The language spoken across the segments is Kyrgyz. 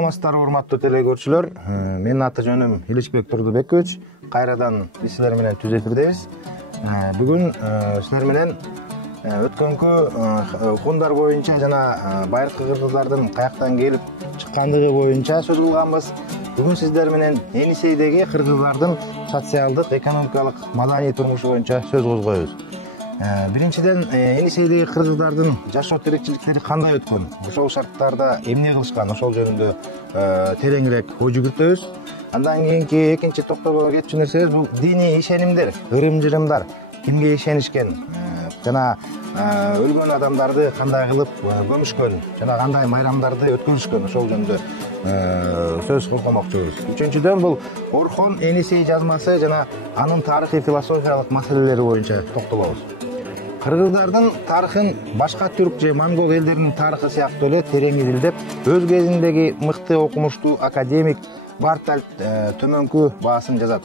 Саламатсыздарбы урматтуу телекөрүүчүлөр. Менин аты жөнүм Иличбек Турдубекович. Кайрадан биз силер менен түз эфирдебиз. Бүгүн силер менен өткөнкү кундар боюнча жана байыркы кыргыздардын каяктан келип чыккандыгы боюнча сөз кылганбыз. Бүгүн сиздер менен Енисейдеги кыргыздардын социалдык, экономикалык, маданий турмушу боюнча сөз козгойбуз. Биринчиден, Енисейдеги кыргыздардын жашоо тиричиликтери кандай өткөн? Ошол шарттарда эмне кылышкан? Ошол жөнүндө тереңирээк ой жүгүртөбүз. Андан кийинки экинчи токтолууга кетчү нерсебиз бул диний ишенимдер, ырым-жырымдар кимге ишенишкен жана өлгөн адамдарды кандай кылып көмүшкөн жана кандай майрамдарды өткөрүшкөн, ошол жөнүндө сөз козгомокчубуз. Үчүнчүдөн, бул Орхон Енисей жазмасы жана анын тарыхый философиялык маселелери боюнча токтолобуз. Кыргыздардын тарыхын башка түрк же монгол элдеринин тарыхы сыяктуу эле терең изилдеп, өз кезиндеги мыкты окумуштуу академик Бартальд төмөнкү баасын жазат.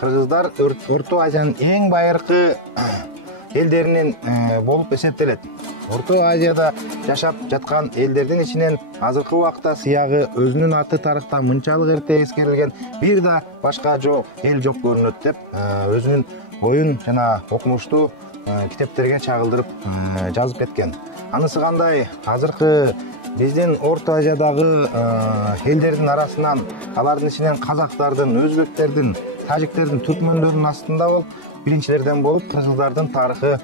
Кыргыздар Орто Азиянын эң байыркы элдеринин болуп эсептелет. Орто Азияда жашап жаткан элдердин ичинен азыркы убакта сыягы өзүнүн аты тарыхта мынчалык эрте эскерилген бир да башка эл жок көрүнөт деп өзүнүн оюн жана окумуштуу китептерге чагылдырып жазып кеткен. Анысы кандай, азыркы биздин Орто Азиядагы элдердин арасынан, алардын ичинен казактардын, өзбектердин, тажиктердин, түркмөндөрдүн астында болуп, биринчилерден болуп, кыргыздардын тарыхы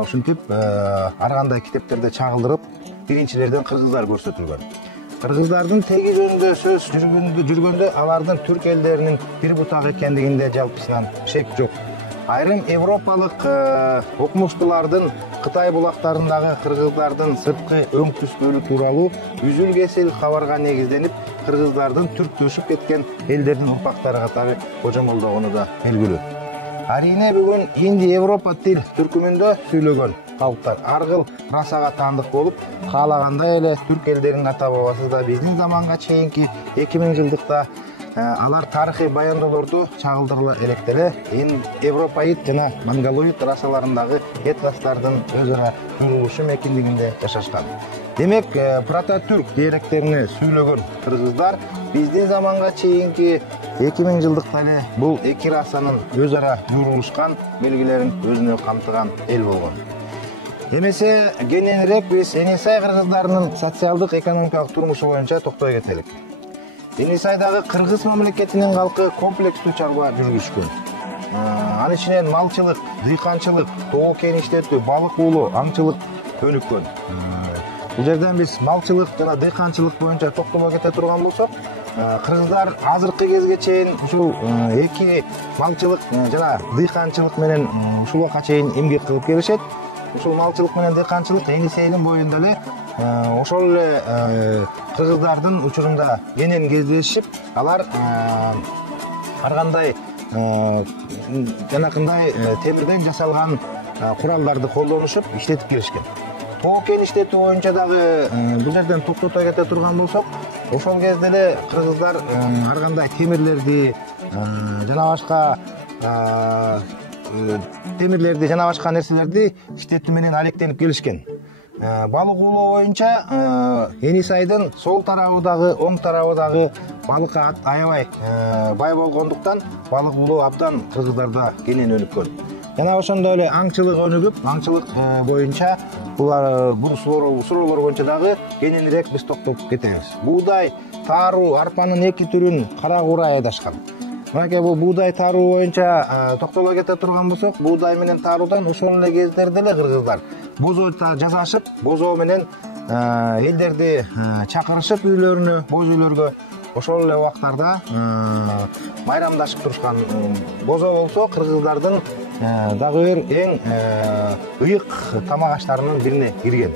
ушинтип ар кандай китептерде чагылдырып, биринчилерден кыргыздар көрсөтүлгөн. Кыргыздардын теги жөнүндө сөз жүргөндө алардын түрк элдеринин бир бутак экендигинде жалпысынан шек жок. Айрым европалык окумуштуулардын Кытай булактарындагы кыргыздардын сырткы өң түстүүлүгү тууралуу үзүл-кесил кабарга негизденип, кыргыздардын түрктөшүп кеткен элдердин урпактары катары божомолдогону да белгилүү. Арийне бүгүн Инди-Европа тил түркүмүндө сүйлөгөн калктар ар кыл расага таандык болуп, каалагандай эле түрк элдеринин ата бабасы да биздин заманга чейинки 2000 жылдыкта алар тарыхый баяндоолорду чагылдыра элекделе Европаид жана монголоид расаларындагы этностордун өз ара журулушу мекендигинде жашашкан. Демек, прототүрк диалекттерини сүйлөгөн кыргыздар биздин заманга чейинки 2000 жылдыкта эле бул эки расанын өз ара журулушкан белгилерин өзүнө камтыган эл болгон. Эмесе кененирээк биз Енисей кыргыздарынын социалдык экономикалык турмушу боюнча токтой кетелик. Енисейдагы кыргыз мамлекетинин калкы комплекстүү чарба жүргүзүшкөн. Анын ичинен малчылык, дыйканчылык, тоо кен иштетүү, балык уулоо, аңчылык өнүккөн. Бул жерден биз малчылык жана дыйканчылык боюнча токтоло кете турган болсок, кыргыздар азыркы кезге чейин ушул эки малчылык жана дыйканчылык менен ушул убакка чейин эмгек кылып келишет. Ушул малчылык менен дыйканчылык Енисейдин боюнда эле ошол эле кыргыздардын учурунда кенен кездешип, алар ар кандай жанакындай темирден жасалган куралдарды колдонушуп, иштетип келишкен. Тоо кен иштетүү боюнча дагы бул жерден токтото кете турган болсок, ошол кезде эле кыргыздар ар кандай темирлерди жана башка нерселерди иштетүү менен алектенип келишкен. Балык уулоо боюнча Енисейдин сол тарабы дагы, оң тарабы дагы балыкка аябай бай болгондуктан балык уулоо абдан кыргыздарда кенен өнүккөн. Жана ошондой эле аңчылык өнүгүп, аңчылык боюнча бул суроолор боюнча дагы кененирээк биз токтолуп кетебиз. Буудай, тааруу, арпанын эки түрүн кара курай айдашкан. Мынакей бул буудай, тааруу боюнча токтоло кете турган болсок, буудай менен тааруудан ошол эле кездерде эле кыргыздар бозо жасашып, бозо менен элдерди чакырышып үйлөрүнө, боз үйлөргө ошол эле убактарда майрамдашып турушкан. Бозо болсо кыргыздардын дагы бир эң ыйык тамак аштарынын бирине кирген.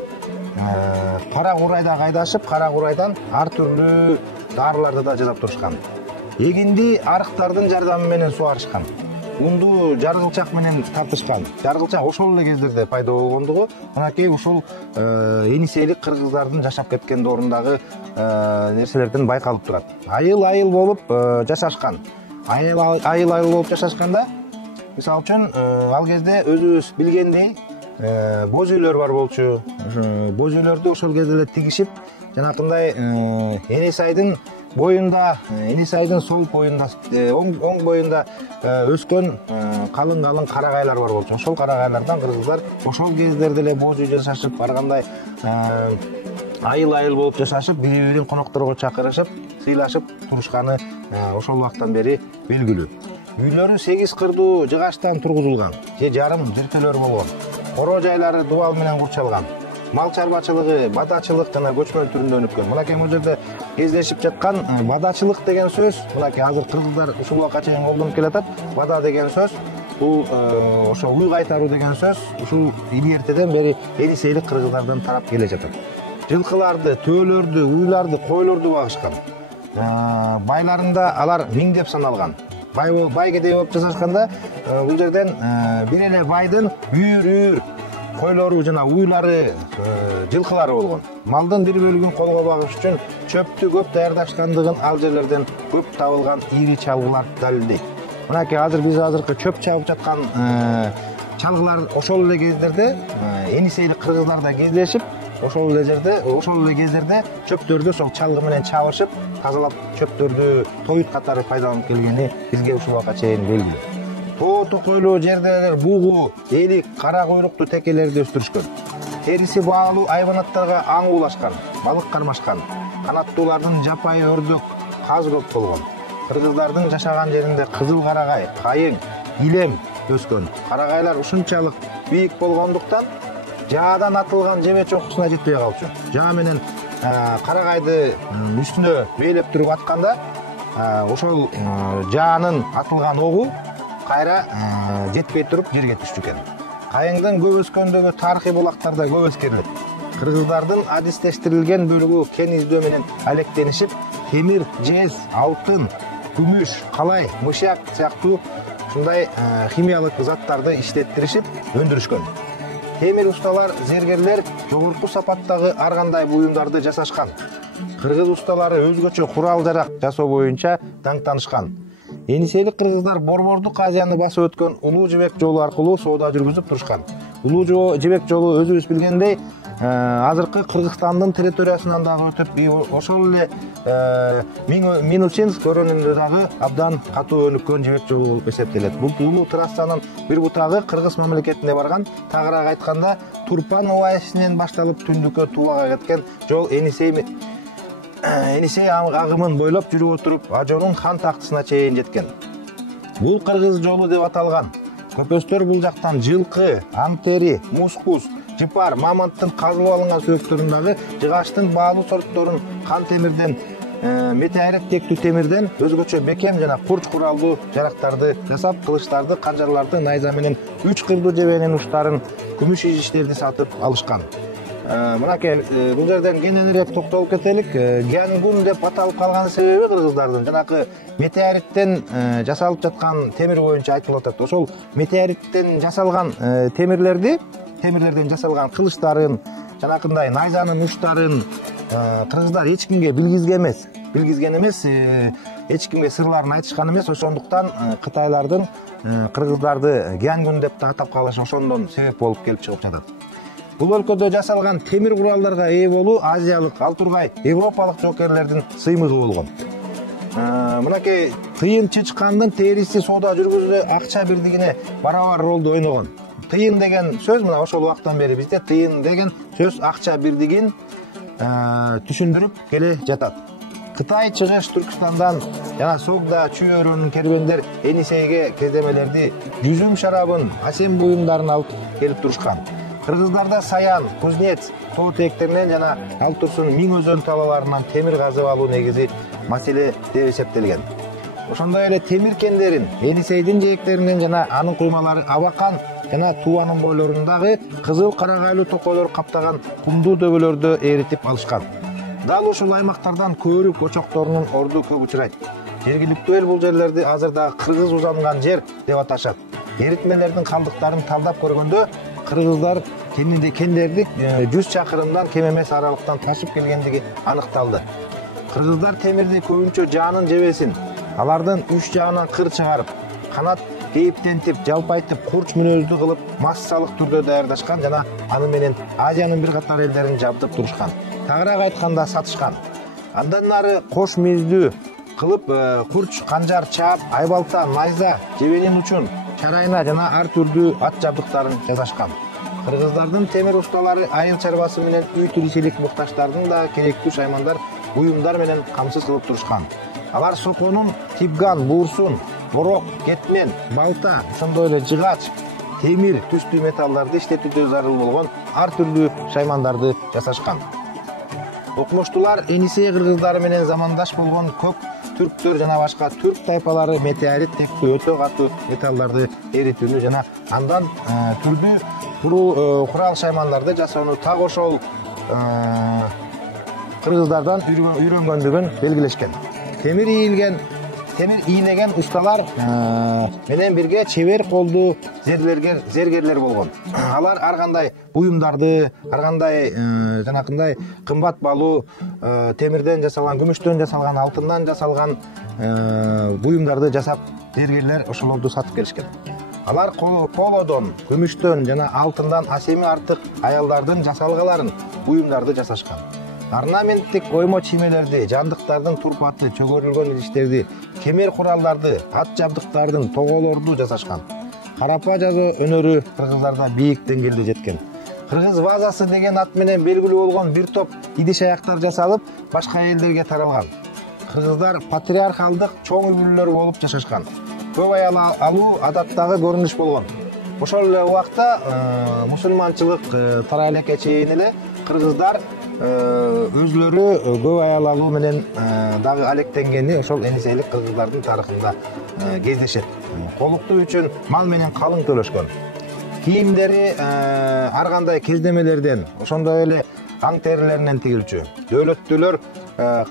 Кара курайда кайдашып, кара курайдан ар түрлүү дарыларды да жасап турушкан. Эгинди арыктардын жардамы менен суарышкан. Унду жаргылчак менен тартышкан. Жаргылчак ошол эле кездерде пайда болгондугу мынакей ушул Енисейлик кыргыздардын жашап кеткен дорундагы нерселерден байкалып турат. Айыл болуп жашашкан. Айыл болуп жашашканда, мисалы үчүн, ал кезде өзүбүз билгендей боз үйлөр бар болчу. Боз үйлөрдү ошол кезде эле тигишип, жанакындай Энисайдын боюнда, Энисайдын сол боюнда, оң боюнда өскөн калың карагайлар бар болчу. Ошол карагайлардан кыргыздар ошол кездерде эле боз үй жасашып, баргандай айыл болуп жашашып, бири-бирин конокторго чакырышып, сыйлашып турушканы ошол убактан бери белгилүү. Үйлөрү 8 кырдуу жыгачтан тургузулган, же жарым жертөлөр болгон. Коро жайлары дубал менен курчалган. Мал чарбачылыгы, бадачылык жана көчмөн түрүндө өнүккөн. Мынакей бул жерде кездешип жаткан бадачылык деген сөз, мынакей азыр кыргыздар ушул убакка чейин колдонуп келатат. Бада деген сөз бул ошо уй кайтаруу деген сөз ушул илгертеден бери Энисейлик кыргыздардан тарап келе жатат. Жылкыларды, төөлөрдү, уйларды, койлорду багышкан. Байларында алар миңдеп саналган. Бай кедей болуп жашашканда бул жерден бир эле байдын үйүр койлору жана уйлары, жылкылары болгон. Малдын бир бөлүгүн колго багыш үчүн чөптү көп даярдашкандыгын ал жерлерден көп табылган ири чалгылар далилдейт. Мынакей биз азыркы чөп чабып жаткан чалгылар ошол эле кездерде Энисейлик кыргыздар да кездешип, ошол эле кездерде чөптөрдү сол чалгы менен чабышып, тазалап чөптөрдү тоют катары пайдаланып келгени бизге ушул убакка чейин белгилүү. Тоо токойлуу жерделер бугу, элик, кара куйруктуу текелерди өстүрүшкөн. Териси баалуу айванаттарга аң улашкан, балык кармашкан. Канаттуулардын жапайы өрдөк, каз көп болгон. Кыргыздардын жашаган жеринде кызыл карагай, кайың, илем өскөн. Карагайлар ушунчалык бийик болгондуктан жаадан атылган жебе чоңкусуна жетпей калчу. Жаа менен карагайды үстүнө бээлеп туруп атканда, ошол жаанын атылган огу кайра жетпей туруп жерге түштү экен. Кайыңдын көп өскөндөгү тарыхый булактарда көп эскерилет. Кыргыздардын адистештирилген бөлүгү кен издөө менен алектенишип, темир, жез, алтын, күмүш, калай, мышак сыяктуу ушундай химиялык заттарды иштеттиришип өндүрүшкөн. Темир усталар, зергерлер жогорку сапаттагы ар кандай буюмдарды жасашкан. Кыргыз усталары өзгөчө курал-жарак жасоо боюнча даңктанышкан. Энисейлик кыргыздар Борбордук Азияны басып өткөн Улуу Жибек жолу аркылуу соода жүргүзүп турушкан. Улуу Жибек жолу өзүбүз билгендей, азыркы Кыргызстандын территориясынан дагы өтүп, ошол эле Минусинск өрөөнүндө дагы абдан катуу өнүккөн жибек жолу болуп эсептелет. Бул улуу трассанын бир бутагы Кыргыз мамлекетине барган, тагыраак айтканда Турпан оазисинен башталып түндүккө Тувага кеткен жол Энисей агымын бойлоп жүрүп отуруп, Ажонун хан тактысына чейин жеткен. Бул Кыргыз жолу деп аталган. Көпөстөр бул жактан жылкы, амтери, мускус, жыпар, мамонттун казылып алынган сөөктөрүндөгү жыгачтын баалуу сортторун кан темирден, метеорит тектүү темирден өзгөчө бекем жана курч куралдуу жарактарды жасап, кылычтарды, канжарларды, найза менен 3 кырдуу жебенин уштарын, күмүш идиштерди сатып алышкан. Мынакей бул жерден кененирээк токтолуп кетелик. Гянгун деп аталып калган себеби кыргыздардын жанакы метеориттен жасалып жаткан темир боюнча айтылып атат. Ошол метеориттен жасалган темирлерден жасалган кылычтарын, жанакындай найзанын уштарын кыргыздар эч кимге билгизген эмес, эч кимге сырларын айтышкан эмес. Ошондуктан кытайлардын кыргыздарды Гянгун деп атап калышы ошондон себеп болуп келип чыгып жатат. Бул өлкөдө жасалган темир куралдарга ээ болуу азиялык, ал тургай европалык жоокерлердин сыймыгы болгон. Мынакей тыйын чычкандын териси соода жүргүзүүдө акча бирдигине барабар ролду ойногон. Тыйын деген сөз мына ошол убактан бери бизде тыйын деген сөз акча бирдигин түшүндүрүп келе жатат. Кытай чыгыш Түркстандан жана Согда чүй өрөөнүн кербендер Энисейге кездемелерди, жүзүм шарабын, асем буюмдарын алып келип турушкан. Кыргыздарда Саян, Кузнец, тоо тээктеринен жана Ал Турсун Миң өзөн талаларынан темир казып алуу негизи маселе деп эсептелген. Ошондой эле темир кендерин Энисейдин жээктеринен жана анын куймалары Абакан жана Туванын бойлорундагы кызыл карагайлуу токойлор каптаган кумдуу дөбөлөрдө эритип алышкан. Дал ушул аймактардан көөрүк очокторунун орду көп учурайт. Жергиликтүү эл бул жерлерди азыр дагы кыргыз узанган жер деп аташат. Эритмелердин калдыктарын талдап көргөндө кыргыздар кендерди 100 чакырымдан кем эмес аралыктан ташып келгендиги аныкталды. Кыргыздар темирди көбүнчө жаанын жебесин, алардын 3 жагынан кыр чыгарып, канат кейиптентип, жалпайтып, курч мүнөздүү кылып, массалык түрдө даярдашкан жана аны менен Азиянын бир катар элдерин жабдып турушкан. тагыраак айтканда сатышкан. Андан нары кош мүйүздүү кылып курч, канжар, чаап, айбалта, найза, жебенин учун, чарайна жана ар түрдүү ат жабдыктарын жасашкан. Кыргыздардын темир усталары айыл чарбасы менен үй тиричилик муктаждарын да керектүү шаймандар, буюмдар менен камсыз кылып турушкан. Алар соконун, типган, буурсун, борок, кетмен, балта, ошондой эле жыгач, темир түстүү металлдарды иштетүүдө зарыл болгон ар түрдүү шаймандарды жасашкан. Окумуштуулар Енисей кыргыздары менен замандаш болгон көк түрктөр жана башка түрк тайпалары метеорит типтүү өтө катуу металлдарды эритүүнү жана андан түрдүү курал шаймандарды жасоону так ошол кыргыздардан үйрөнгөндүгүн белгилешкен. Темир ийнеген усталар менен бирге чебер колдуу зергерлер болгон. Алар ар кандай буюмдарды, ар кандай жанакындай кымбат баалуу темирден жасалган, күмүштөн жасалган, алтындан жасалган буюмдарды жасап, зергерлер ошолорду сатып келишкен. Алар колодон, күмүштөн жана алтындан асеми артык аялдардын жасалгаларын, буюмдарды жасашкан. Орнаменттик оймо чиймелерди, жандыктардын турпаты, чөгөрүлгөн идиштерди, кемер куралдарды, ат жабдыктардын, тоголорду жасашкан. Карапа жазуу өнөрү кыргыздарда бийик деңгээлде жеткен. Кыргыз вазасы деген ат менен белгилүү болгон бир топ идиш аяктар жасалып, башка элдерге таралган. Кыргыздар патриархалдык чоң үй бүлөлөр болуп жашашкан. Көп аял алуу адаттагы көрүнүш болгон. Ошол эле убакта мусулманчылык тарай элекке чейин эле кыргыздар өзлөрү көп аял алуу менен дагы алектенгени ошол энисейлик кыргыздардын тарыхында кездешет. Колуктуу үчүн мал менен калың төлөшкөн. Кийимдери ар кандай кездемелерден, ошондой эле аң терилеринен тигилчү. Дөөлөттүүлөр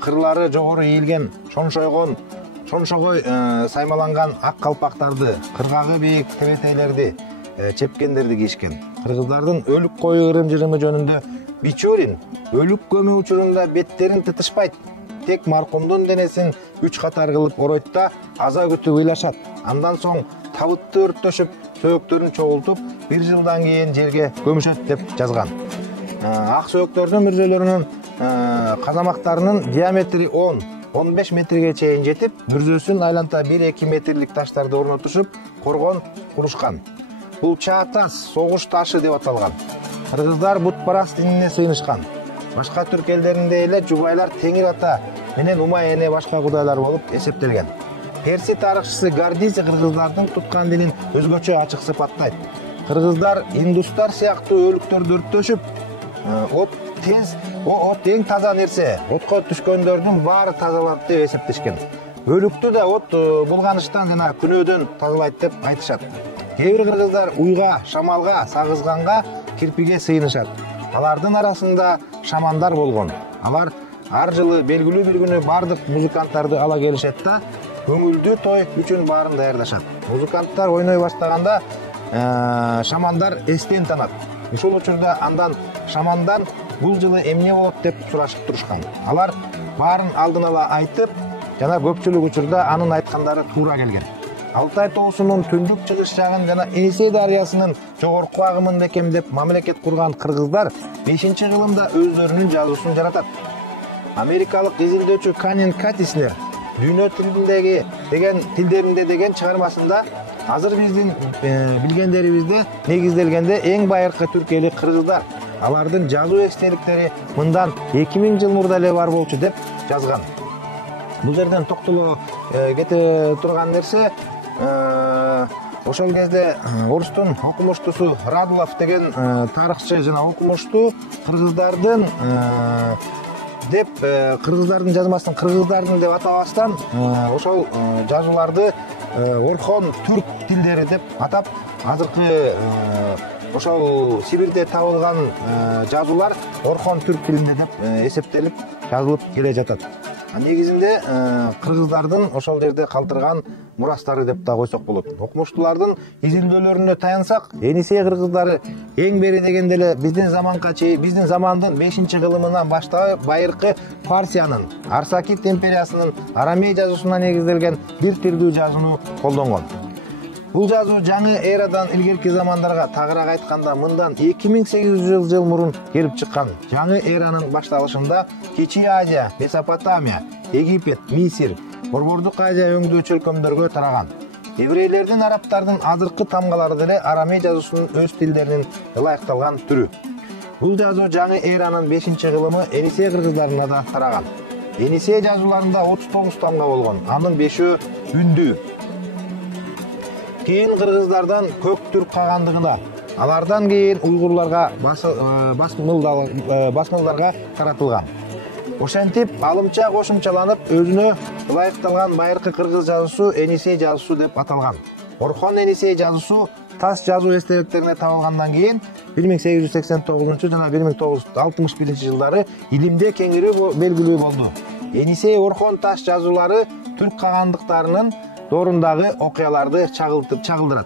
кырлары жогору ийилген, шоншогой саймаланган ак калпактарды, кыргагы бийик тебетейлерди, чепкендерди кийишкен. Кыргыздардын өлүк кою ырым-жырымы жөнүндө Бичурин өлүк көмүү учурунда беттерин тытышпайт, тек маркумдун денесин 3 катар кылып оройт да аза күтүп ыйлашат. Андан соң табытты өрттөшүп, сөөктөрүн чогултуп, 1 жылдан кийин жерге көмүшөт деп жазган. Ак сөөктөрдүн мүрзөлөрүнүн казамактарынын диаметри 10-15 метрге чейин жетип, мүрзөсүн айланта 1-2 метрлик таштарды орнотушуп, коргон курушкан. Бул чаатас, согуш ташы деп аталган. Кыргыздар бутпарас динине сыйынышкан. Башка түрк элдеринде эле жубайлар Теңир ата менен Умай эне башка кудайлар болуп эсептелген. Перси тарыхчысы Гордизи кыргыздардын туткан динин өзгөчө ачык сыпаттайт. Кыргыздар индустар сыяктуу өлүктөрдү өрттөшүп, от эң таза нерсе, отко түшкөндөрдүн баары тазаланат деп эсептешкен. Өлүктү да от булганыштан жана күнөөдөн тазалайт деп айтышат. Кээ бир кыргыздар уйга, шамалга, сагызганга, кирпиге сыйынышат. Алардын арасында шамандар болгон. Алар ар жылы белгилүү бир күнү бардык музыканттарды ала келишет да, көңүлдүү той үчүн баарын даярдашат. Музыканттар ойной баштаганда шамандар эстен танат. Ушул учурда андан шамандан бул жылы эмне болот деп сурашып турушкан. Алар баарын алдын ала айтып, жана көпчүлүк учурда анын айткандары туура келген. Алтай тоосунун түндүк чыгыш жагын жана Енисей дарыясынын жогорку агымын бекемдеп мамлекет курган кыргыздар 5-кылымда өздөрүнүн жазуусун жаратат. Америкалык изилдөөчү Канин Катиснер дүйнө тилдеринде деген чыгармасында азыр биздин билгендерибизде негизделгенде эң байыркы түрк эли кыргыздар. Алардын жазуу эстеликтери мындан 2000 жыл мурда эле бар болчу деп жазган. Бул жерден токтоло кете турган нерсе, ошол кезде орустун окумуштусу Радулов деген тарыхчы жана окумуштуу кыргыздардын деп кыргыздардын жазмасын кыргыздардын деп атабастан ошол жазууларды Орхон түрк тилдери деп атап, азыркы ошол Сибирде табылган жазуулар Орхон түрк тилинде деп эсептелип жазылып келе жатат. Негизинде кыргыздардын ошол жерде калтырган мурастары деп да койсок болот. Окумуштуулардын изилдөөлөрүнө таянсак, Енисей кыргыздары эң бери дегенде эле биздин замандын 5-кылымынан баштап байыркы Парсиянын, Арсакид империясынын арамей жазуусуна негизделген бир тилдүү жазууну колдонгон. Бул жазуу жаңы эрадан илгерки замандарга тагыраак айтканда мындан 2800 жыл мурун келип чыккан. Жаңы эранын башталышында Кичи Азия, Месопотамия, Египет, Мисир, Борбордук Азия өңдөөчү өлкөмдөргө тараган. Еврейлердин, арабтардын азыркы тамгалары деле арамей жазуусунун өз тилдеринин ылайыкталган түрү. Бул жазуу жаңы эранын 5-кылымы Енисей кыргыздарына да тараган. Енисей жазууларында 39 тамга болгон, анын 5-өө үндүү. Кийин кыргыздардан көк түрк кагандыгына, алардан кийин уйгурларга, басмылдарга таратылган. Ошентип, алымча кошумчаланып, өзүнө ылайыкталган байыркы кыргыз жазуусу Енисей жазуусу деп аталган. Орхон Енисей жазуусу таш жазуу эстеликтерине табылгандан кийин 1889 жана 1961 жылдары илимде кеңири белгилүү болду. Енисей Орхон таш жазуулары түрк кагандыктарынын доорундагы окуяларды чагылдырат.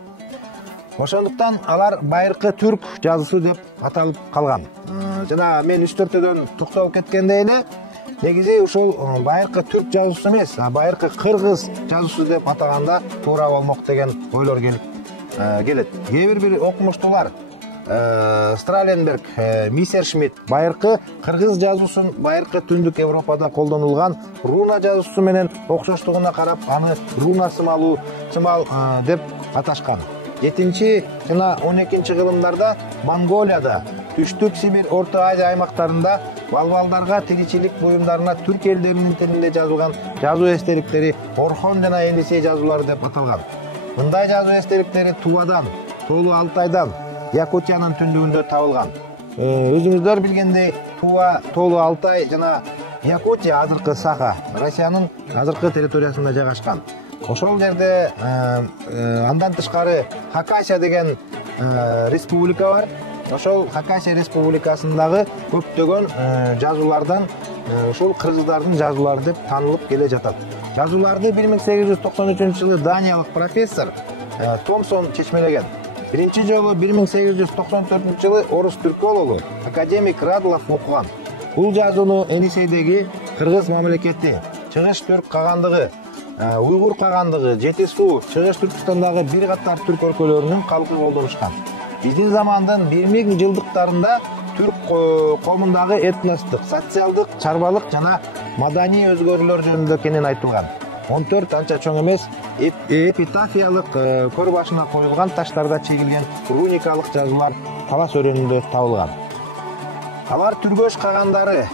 Ошондуктан алар байыркы түрк жазуусу деп аталып калган. Жана мен 3-4-дөдөн токтолуп кеткендей эле, негизи ушул байыркы түрк жазуусу эмес, байыркы кыргыз жазуусу деп атаганда туура болмок деген ойлор келет. Кээ бир окумуштуулар Страленберг, Мессершмитт байыркы кыргыз жазуусун байыркы түндүк Европада колдонулган руна жазуусу менен окшоштугуна карап, аны руна сымал деп аташкан. 7 жана 12 кылымдарда Монголияда, Түштүк Сибир, Орто Азия аймактарында балбалдарга, тиричилик буюмдарына түрк элдеринин тилинде жазылган жазуу эстеликтери Орхон жана Енисей жазуулары деп аталган. Мындай жазуу эстеликтери Тувадан, Тоолу Алтайдан, Якутиянын түндүгүндө табылган. Өзүңүздөр билгендей, Тува, Тоолу Алтай жана Якутия азыркы Саха, Россиянын азыркы территориясында жайгашкан. Ошол жерде андан тышкары Хакасия деген республика бар. Ошол Хакасия республикасындагы көптөгөн жазуулардан ушул кыргыздардын жазуулары деп таанылып келе жатат. Жазууларды 1893 жылы даниялык профессор Томсон чечмелеген. Биринчи жолу 1894 жылы орус түркологу академик Радлов окуган. Бул жазууну Енисейдеги кыргыз мамлекети, Чыгыш түрк кагандыгы, Уйгур кагандыгы, Жети суу, Чыгыш Түркстандагы бир катар түрк өлкөлөрүнүн калкы колдонушкан. Биздин замандын 1000 жылдыктарында түрк коомундагы этностук, социалдык, чарбалык жана маданий өзгөрүүлөр жөнүндө кенен айтылган. 14 анча чоң эмес эпитафиялык көр башына коюлган таштарда чегилген руникалык жазуулар талас өрөөнүндө табылган. Алар түргөш кагандары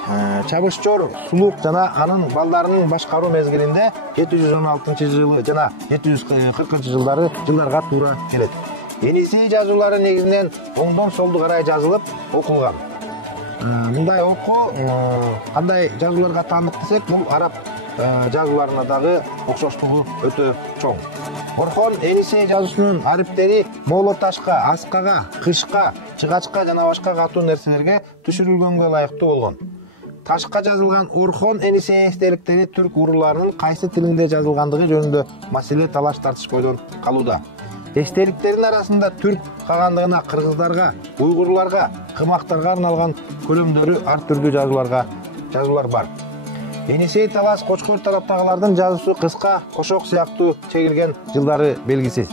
Чабышчор, Сулук жана анын балдарынын башкаруу мезгилинде 716 жылы жана 740 жылдарга туура келет. Енисей жазуулары негизинен оңдон солду карай жазылып, окулган. Мындай окуу кандай жазууларга таандык десек, бул араб жазууларына дагы окшоштугу өтө чоң. Орхон Енисей жазуусунун ариптери моло ташка, аскага, кышка, чыгачка жана башка катуу нерселерге түшүрүлгөнгө ылайыктуу болгон. Ташка жазылган Орхон Енисей эстеликтери түрк урууларынын кайсы тилинде жазылгандыгы жөнүндө маселе талаш тартыш бойдон калууда. Эстеликтердин арасында түрк кагандыгына, кыргыздарга, уйгурларга, кымактарга арналган көлөмдөрү ар түрдүү жазуулар бар. Енисей талас Кочкор тараптагылардын жазуусу кыска, кошок сыяктуу чегилген жылдары белгисиз.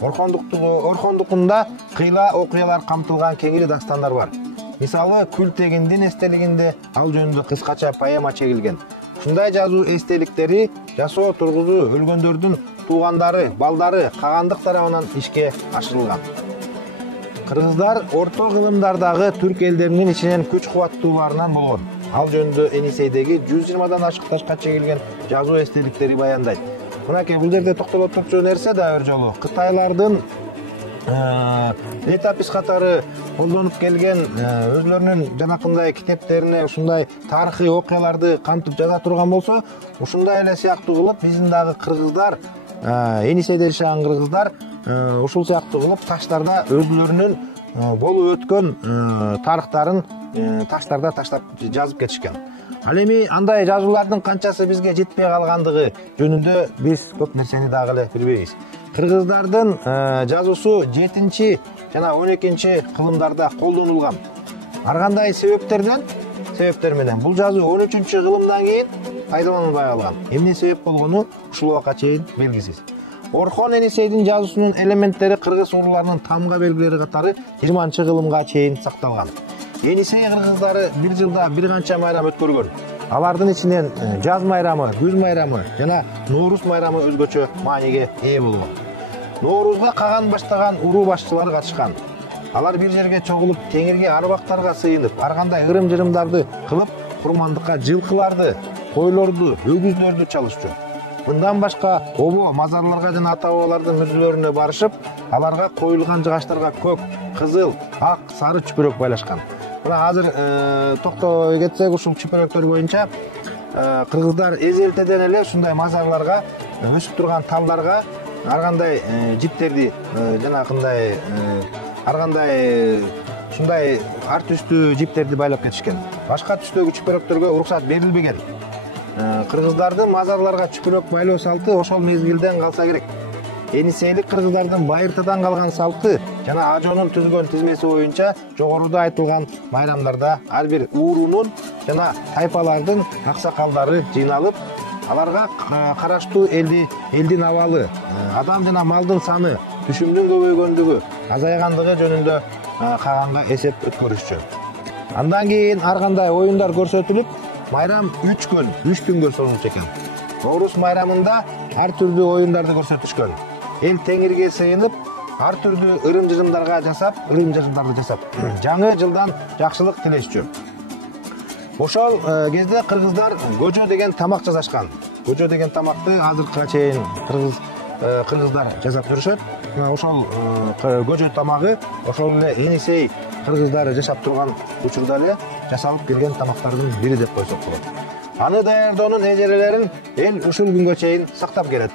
Орхондукунда кыйла окуялар камтылган кеңири дастандар бар. Мисалы, Күлтегиндин эстелигинде ал жөнүндө кыскача поэма чегилген. Ушундай жазуу эстеликтери жашоо тургузуу өлгөндөрдүн туугандары, балдары кагандык тарабынан ишке ашырылган. Кыргыздар орто кылымдардагы түрк элдеринин ичинен күч кубаттууларынан болгон. Ал жөнүндө Енисейдеги 120дан ашык ташка чегилген жазуу эстеликтери баяндайт. Мынакей бул жерде токтолуп турчу нерсе да өр жолу Кытайлардын летопис катары колдонуп келген өзлөрүнүн жанакындай китептерине ушундай тарыхый окуяларды камтып жаза турган болсо, ушундай эле сыяктуу кылып биздин дагы кыргыздар, Енисейде жашаган кыргыздар ушул сыяктуу кылып таштарда өзлөрүнүн болуп өткөн тарыхтарын таштарда таштап жазып кетишкен. Ал эми андай жазуулардын канчасы бизге жетпей калгандыгы жөнүндө биз көп нерсени дагы эле билбейбиз. Кыргыздардын жазуусу 7 жана 12 кылымдарда колдонулган. Ар кандай себептер менен бул жазуу 13 кылымдан кийин пайдаланылбай калган. Эмне себеп болгону ушул убакка чейин белгисиз. Орхон Енисейдин жазуусунун элементтери кыргыз урууларынын тамга белгилери катары 20-кылымга чейин сакталган. Енисей кыргыздары бир жылда бир канча майрам өткөргөн. Алардын ичинен жаз майрамы, күз майрамы жана Ноорус майрамы өзгөчө мааниге ээ болгон. Ноорузга каган баштаган уруу башчылары катышкан. Алар бир жерге чогулуп, теңирге арбактарга сыйынып, ар кандай ырым-жырымдарды кылып, курмандыкка жылкыларды, койлорду, өгүздөрдү чалышчу. Мындан башка обо мазарларга жана ата-бабалардын мүзүлөрүнө барышып, аларга коюлган жыгачтарга көк, кызыл, ак, сары чүпүрөк байлашкан. Мына азыр токтой кетсек, ушул чүпүрөктөр боюнча кыргыздар эзелтеден эле ушундай мазарларга, өсүп турган талдарга ар кандай жиптерди жанагындай ар кандай ушундай ар түстүү жиптерди байлап кетишкен. Башка түстөгү чүпүрөктөргө уруксат берилбеген. Кыргыздардын мазарларга чүпүрөк байлоо салты ошол мезгилден калса керек. Енисейлик кыргыздардын байыртадан калган салты жана ажонун түзгөн тизмеси боюнча жогоруда айтылган майрамдарда ар бир уурунун жана тайпалардын аксакалдары жыйналып, аларга караштуу элдин абалы, адам жана малдын саны, түшүмдүн көбөйгөндүгү, азайгандыгы жөнүндө каганга эсеп өткөрүшчү. Андан кийин ар кандай оюндар көрсөтүлүп, майрам 3 күн, 3 түнгө созулчу экен. Ноорус майрамында ар түрдүү оюндарды көрсөтүшкөн. Эл теңирге сыйынып, ар түрдүү ырым-жырымдарды жасап, жаңы жылдан жакшылык тилешчү. Ошол кезде кыргыздар көжө деген тамак жасашкан. Көжө деген тамакты азыркыга чейин кыргыздар жасап жүрүшөт. Ошол көжө тамагы ошол эле Енисей кыргыздары жашап турган учурда эле жасалып келген тамактардын бири деп койсок болот. Аны даярдоонун эжерелерин эл ушул күнгө чейин сактап келет.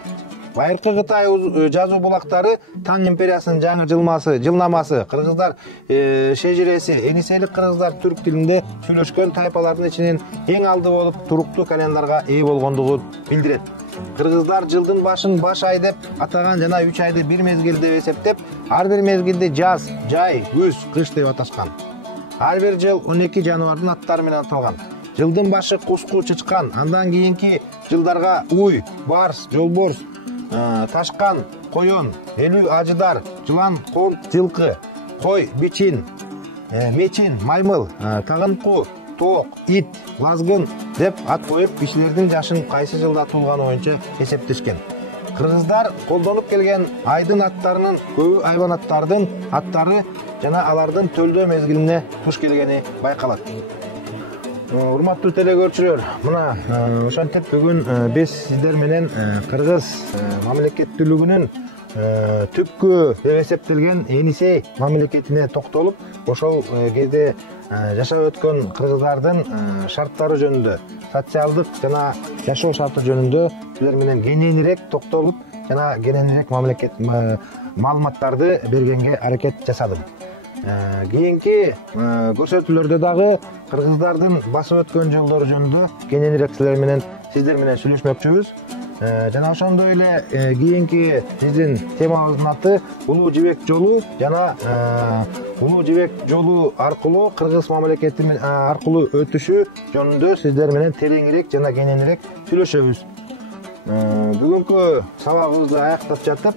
Байыркы Кытай жазуу булактары Таң империясынын жаңы жылнамасы, кыргыздар шежиреси, Енисейлик кыргыздар түрк тилинде сүйлөшкөн тайпалардын ичинен эң алды болуп туруктуу календарга ээ болгондугун билдирет. Кыргыздар жылдын башын баш ай деп атаган жана 3 айды бир мезгил деп эсептеп, ар бир мезгилди жаз, жай, күз, кыш деп аташкан. Ар бир жыл 12 жаныбардын аттары менен аталган. Жылдын башы куску, чычкан, андан кийинки жылдарга уй, барс, жолборс, ташкан, коён, элүү ажыдар, жылан, конт, жылкы, кой, бичин, мечин, маймыл, тагынку, тоок, ит, лазгын деп ат коюп, кишилердин жашын кайсы жылда туулганы боюнча эсептешкен. Кыргыздар колдонуп келген айдын аттарынын көбү айбанаттардын аттары жана алардын төлдөө мезгилине туш келгени байкалат. Урматтуу телекөрүүчүлөр, мына ошентип бүгүн биз сиздер менен кыргыз мамлекеттүүлүгүнүн түпкү деп эсептелген Енисей мамлекетине токтолуп, ошол кезде жашап өткөн кыргыздардын шарттары жөнүндө, социалдык жана жашоо шарты жөнүндө сиздер менен кененирээк токтолуп, жана кененирээк маалыматтарды бергенге аракет жасадым. Кийинки көрсөтүүлөрдө дагы кыргыздардын басып өткөн жолдору жөнүндө кененирээк сиздер менен сүйлөшмөкчүбүз. Жана ошондой эле кийинки биздин темабыздын аты Улуу Жибек жолу жана Улуу Жибек жолу аркылуу кыргыз мамлекети аркылуу өтүшү жөнүндө сиздер менен тереңирээк жана кененирээк сүйлөшөбүз. Бүгүнкү сабагыбызды аяктап жатып,